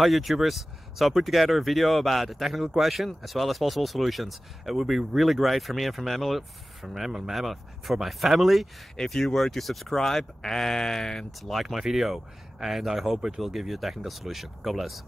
Hi YouTubers! So I put together a video about a technical question as well as possible solutions. It would be really great for me and for my family if you were to subscribe and like my video, and I hope it will give you a technical solution. God bless.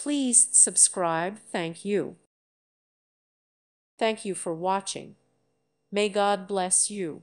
Please subscribe. Thank you. Thank you for watching. May God bless you.